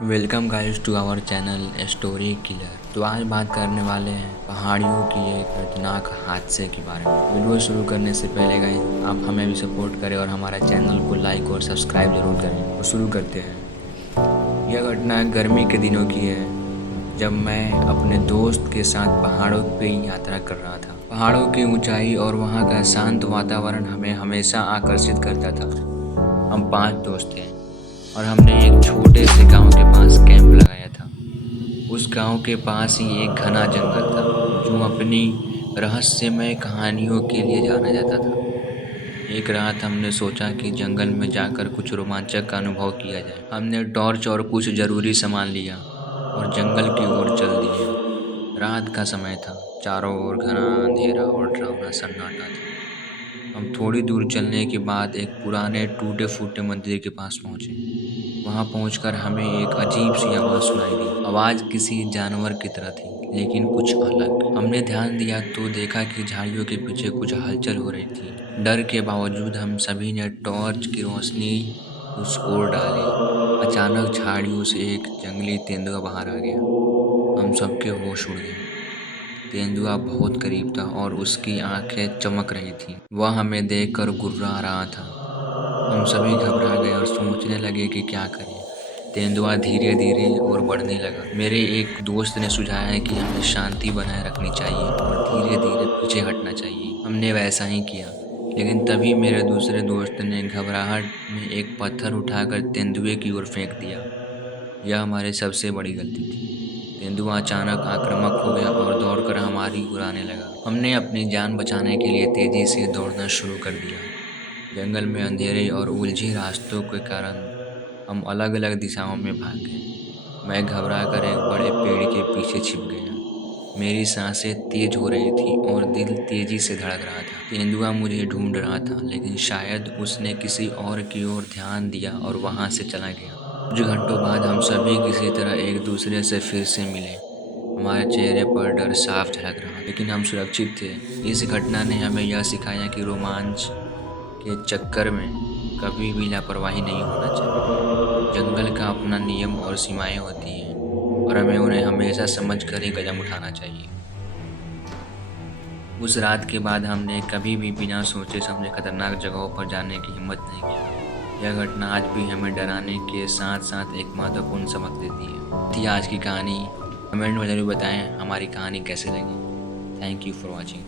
Welcome guys to our channel story killer. तो आज बात करने वाले हैं पहाड़ियों की एक खतरनाक हादसे के बारे में। वीडियो शुरू करने से पहले गाइस आप हमें भी सपोर्ट करें और हमारे चैनल को लाइक और सब्सक्राइब जरूर करें। तो शुरू करते हैं। यह घटना गर्मी के दिनों की है, जब मैं अपने दोस्त के साथ पहाड़ों पे यात्रा कर रहा था। पहाड़ों की ऊंचाई और वहाँ का शांत वातावरण हमें हमेशा आकर्षित करता था। हम 5 दोस्त थे और हमने एक छोटे से गांव के पास कैंप लगाया था। उस गांव के पास ही एक घना जंगल था, जो अपनी रहस्यमय कहानियों के लिए जाना जाता था। एक रात हमने सोचा कि जंगल में जाकर कुछ रोमांचक का अनुभव किया जाए। हमने टॉर्च और कुछ जरूरी सामान लिया और जंगल की ओर चल दिए। रात का समय था, चारों ओर घना अंधेरा और डरावना सन्नाटा था। हम थोड़ी दूर चलने के बाद एक पुराने टूटे फूटे मंदिर के पास पहुंचे। वहां पहुंचकर हमें एक अजीब सी आवाज सुनाई दी। आवाज किसी जानवर की तरह थी, लेकिन कुछ अलग। हमने ध्यान दिया तो देखा कि झाड़ियों के पीछे कुछ हलचल हो रही थी। डर के बावजूद हम सभी ने टॉर्च की रोशनी उस ओर डाली। अचानक झाड़ियों से एक जंगली तेंदुआ बाहर आ गया। हम सबके होश उड़ गए। तेंदुआ बहुत करीब था और उसकी आंखें चमक रही थीं। वह हमें देखकर गुर्रा रहा था। हम सभी घबरा गए और सोचने लगे कि क्या करें। तेंदुआ धीरे धीरे और बढ़ने लगा। मेरे एक दोस्त ने सुझाया कि हमें शांति बनाए रखनी चाहिए और धीरे धीरे पीछे हटना चाहिए। हमने वैसा ही किया, लेकिन तभी मेरे दूसरे दोस्त ने घबराहट में एक पत्थर उठाकर तेंदुए की ओर फेंक दिया। यह हमारी सबसे बड़ी गलती थी। तेंदुआ अचानक आक्रामक हो गया और दौड़कर हमारी ओर आने लगा। हमने अपनी जान बचाने के लिए तेजी से दौड़ना शुरू कर दिया। जंगल में अंधेरे और उलझे रास्तों के कारण हम अलग अलग दिशाओं में भाग गए। मैं घबरा कर एक बड़े पेड़ के पीछे छिप गया। मेरी सांसें तेज हो रही थी और दिल तेजी से धड़क रहा था। तेंदुआ मुझे ढूंढ रहा था, लेकिन शायद उसने किसी और की ओर ध्यान दिया और वहां से चला गया। कुछ घंटों बाद हम सभी किसी तरह एक दूसरे से फिर से मिले। हमारे चेहरे पर डर साफ झलक रहा, लेकिन हम सुरक्षित थे। इस घटना ने हमें यह सिखाया कि रोमांच के चक्कर में कभी भी लापरवाही नहीं होना चाहिए। जंगल का अपना नियम और सीमाएं होती हैं, और हमें उन्हें हमेशा समझ कर ही कदम उठाना चाहिए। उस रात के बाद हमने कभी भी बिना सोचे समझे खतरनाक जगहों पर जाने की हिम्मत नहीं की। यह घटना आज भी हमें डराने के साथ साथ एक महत्वपूर्ण सबक देती है। थी आज की कहानी। कमेंट में जरूर बताएं हमारी कहानी कैसे लगी। Thank you for watching.